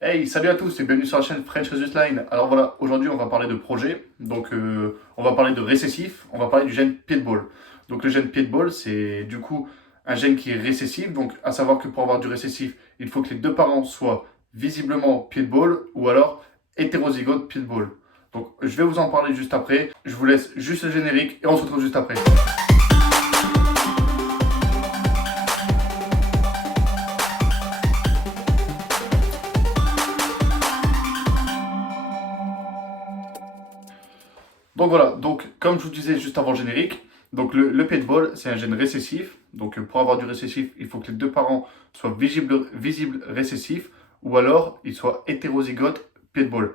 Hey, salut à tous et bienvenue sur la chaîne French Result Line. Alors voilà, aujourd'hui on va parler de projet, on va parler de récessif, on va parler du gène Piedball. Donc le gène Piedball, c'est du coup un gène qui est récessif, donc à savoir que pour avoir du récessif, il faut que les deux parents soient visiblement Piedball ou alors hétérozygote Piedball. Donc je vais vous en parler juste après, je vous laisse juste le générique et on se retrouve juste après. Donc voilà, donc comme je vous disais juste avant le générique, donc le paintball, c'est un gène récessif. Donc pour avoir du récessif, il faut que les deux parents soient visibles récessifs ou alors ils soient hétérozygotes paintball.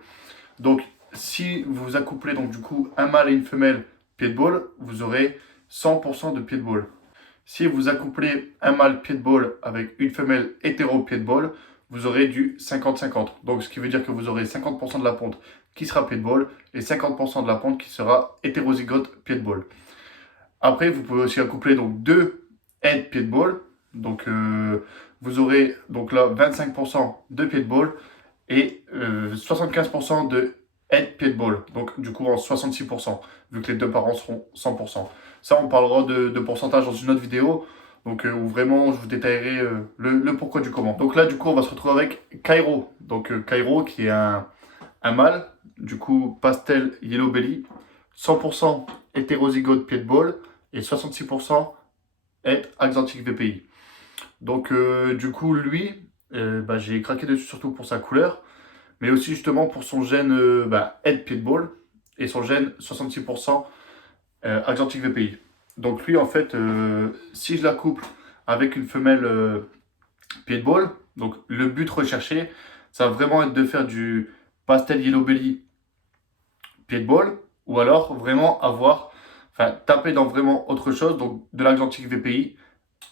Donc si vous accouplez donc du coup un mâle et une femelle paintball, vous aurez 100% de paintball. Si vous accouplez un mâle pied-de-ball avec une femelle hétéro pied-de-ball, vous aurez du 50-50. Donc, ce qui veut dire que vous aurez 50% de la ponte qui sera pied-de-ball et 50% de la ponte qui sera hétérozygote pied-de-ball. Après, vous pouvez aussi accoupler donc deux aides pied-de-ball. Donc, vous aurez donc là 25% de pied-de-ball et 75% de head pied-de-ball. Donc, du coup, en 66%, vu que les deux parents seront 100%. Ça, on parlera de pourcentage dans une autre vidéo. Donc, où vraiment, je vous détaillerai le pourquoi du comment. Donc là, du coup, on va se retrouver avec Cairo. Donc, Cairo, qui est un mâle, du coup, pastel yellow belly, 100% hétérozygote pied-de-ball et 66% est axanthique VPI. Donc, du coup, lui, j'ai craqué dessus surtout pour sa couleur, mais aussi justement pour son gène head pitbull et son gène 66% Axanthic VPI. Donc lui, en fait, si je la couple avec une femelle pitbull, donc le but recherché, ça va vraiment être de faire du pastel yellow belly pitbull, ou alors vraiment avoir, enfin taper dans vraiment autre chose, donc de l'Axanthic VPI.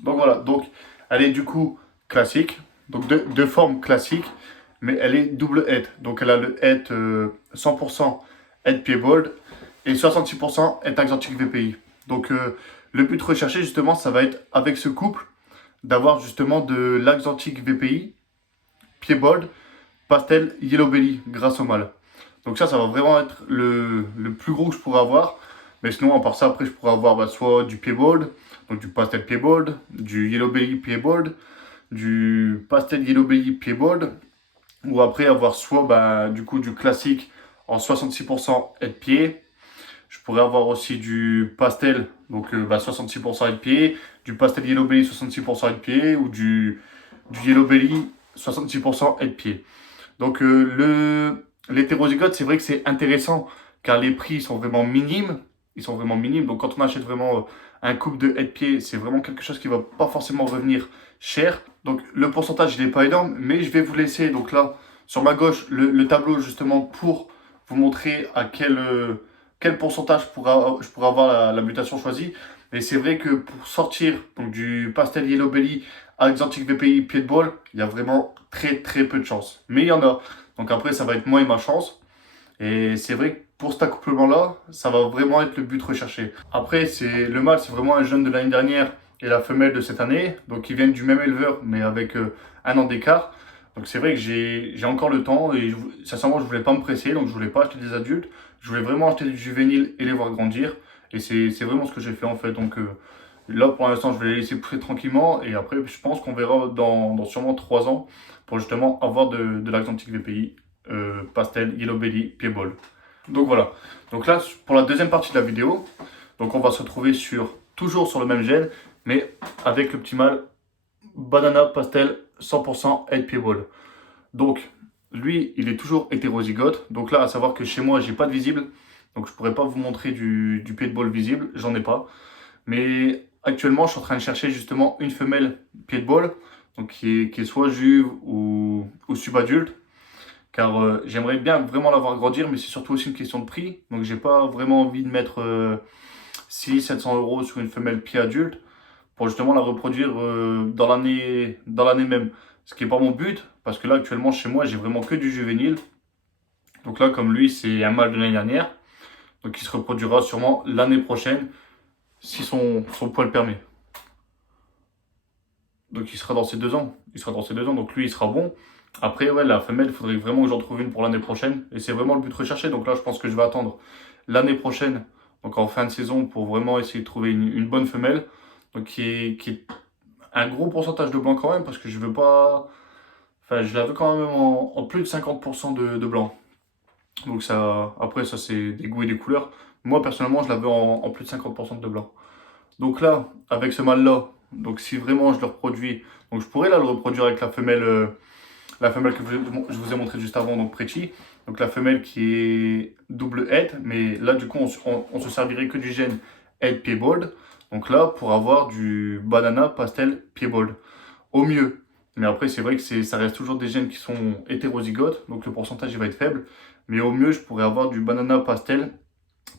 Donc voilà, donc elle est du coup classique, donc de forme classique, mais elle est double head. Donc elle a le head 100% head pied-bold et 66% head axanthique VPI. Donc le but recherché justement, ça va être avec ce couple d'avoir justement de l'axanthique VPI, pied-bold, pastel, yellow belly grâce au mâle. Donc ça va vraiment être le plus gros que je pourrais avoir. Mais sinon, à part ça, après, je pourrais avoir soit du pied-bold, donc du pastel pied-bold, du yellow belly pied-bold, du pastel yellow belly pied-bold, ou après avoir soit du coup du classique en 66% aide-pied. Je pourrais avoir aussi du pastel, donc 66% aide-pied, du pastel yellow belly 66% aide-pied, ou du yellow belly 66% aide-pied. Donc l'hétérozygote, c'est vrai que c'est intéressant car les prix sont vraiment minimes. Ils sont vraiment minimes. Donc quand on achète vraiment un couple de head-pied, c'est vraiment quelque chose qui va pas forcément revenir cher. Donc le pourcentage, il n'est pas énorme, mais je vais vous laisser donc là sur ma gauche le tableau justement pour vous montrer à quel pourcentage je pourrais avoir la mutation choisie. Mais c'est vrai que pour sortir donc, du pastel yellow belly à Xantic VPI pied de ball, il y a vraiment très très peu de chance. Mais il y en a. Donc après, ça va être moi et ma chance. Et c'est vrai que pour cet accouplement-là, ça va vraiment être le but recherché. Après, le mâle, c'est vraiment un jeune de l'année dernière et la femelle de cette année. Donc ils viennent du même éleveur, mais avec un an d'écart. Donc c'est vrai que j'ai encore le temps et sincèrement, je voulais pas me presser, donc je voulais pas acheter des adultes. Je voulais vraiment acheter du juvénile et les voir grandir. Et c'est vraiment ce que j'ai fait en fait. Donc là, pour l'instant, je vais les laisser pousser tranquillement. Et après, je pense qu'on verra dans sûrement 3 ans pour justement avoir de l'Atlantic VPI, pastel, yellow belly, pied-ball. Donc voilà. Donc là, pour la deuxième partie de la vidéo, donc on va se retrouver toujours sur le même gène, mais avec le petit mâle banana pastel 100% head pied-ball. Donc lui, il est toujours hétérozygote. Donc là, à savoir que chez moi, j'ai pas de visible. Donc je pourrais pas vous montrer du pied-de-ball visible, j'en ai pas. Mais actuellement, je suis en train de chercher justement une femelle pied de ball, donc qui est soit juve ou subadulte, car j'aimerais bien vraiment la voir grandir, mais c'est surtout aussi une question de prix. Donc j'ai pas vraiment envie de mettre 600-700 € sur une femelle pied adulte pour justement la reproduire dans l'année même. Ce qui n'est pas mon but, parce que là actuellement chez moi j'ai vraiment que du juvénile. Donc là, comme lui, c'est un mâle de l'année dernière, donc il se reproduira sûrement l'année prochaine si son poids le permet. Donc il sera dans ses 2 ans. Il sera dans ses 2 ans, donc lui il sera bon. Après, ouais, la femelle, il faudrait vraiment que j'en trouve une pour l'année prochaine. Et c'est vraiment le but recherché. Donc là, je pense que je vais attendre l'année prochaine, donc en fin de saison, pour vraiment essayer de trouver une bonne femelle. Donc qui est un gros pourcentage de blanc quand même, parce que je veux pas. Enfin, je la veux quand même en plus de 50% de blanc. Donc ça, après, ça c'est des goûts et des couleurs. Moi, personnellement, je la veux en plus de 50% de blanc. Donc là, avec ce mâle-là, donc si vraiment je le reproduis, donc je pourrais là le reproduire avec la femelle que je vous ai montré juste avant, donc Pretty. Donc la femelle qui est double head, mais là du coup on se servirait que du gène head piebald. Donc là pour avoir du banana pastel piebald. Au mieux. Mais après c'est vrai que ça reste toujours des gènes qui sont hétérozygotes, donc le pourcentage il va être faible. Mais au mieux je pourrais avoir du banana pastel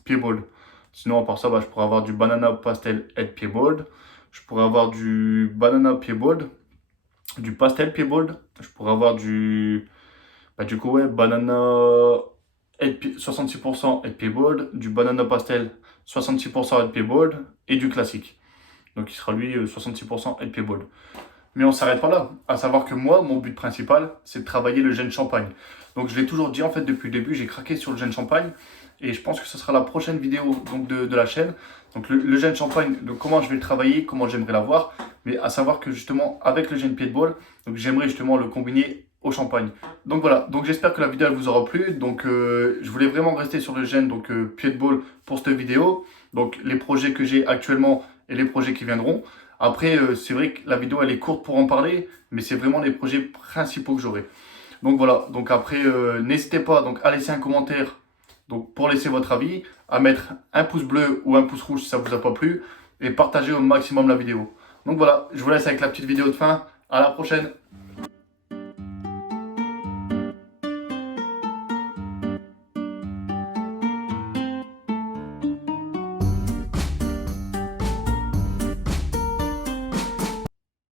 piebald. Sinon à part ça, bah, je pourrais avoir du banana pastel head piebald. Je pourrais avoir du banana piebald, du pastel piebald. Je pourrais avoir du coup, ouais, banana 66% head piebald, du banana pastel 66% head piebald et du classique. Donc il sera lui 66% head piebald. Mais on s'arrête pas là. À savoir que moi, mon but principal, c'est de travailler le gène champagne. Donc je l'ai toujours dit en fait depuis le début, j'ai craqué sur le gène champagne. Et je pense que ce sera la prochaine vidéo donc, de la chaîne. Donc le gène champagne, donc comment je vais le travailler, comment j'aimerais l'avoir. Mais à savoir que justement, avec le gène pied de ball, donc j'aimerais justement le combiner au champagne. Donc voilà, donc j'espère que la vidéo elle vous aura plu. Donc je voulais vraiment rester sur le gène donc pied de ball pour cette vidéo. Donc les projets que j'ai actuellement et les projets qui viendront. Après, c'est vrai que la vidéo elle est courte pour en parler, mais c'est vraiment les projets principaux que j'aurai. Donc voilà, donc après, n'hésitez pas donc, à laisser un commentaire donc, pour laisser votre avis, à mettre un pouce bleu ou un pouce rouge si ça vous a pas plu, et partager au maximum la vidéo. Donc voilà, je vous laisse avec la petite vidéo de fin. À la prochaine!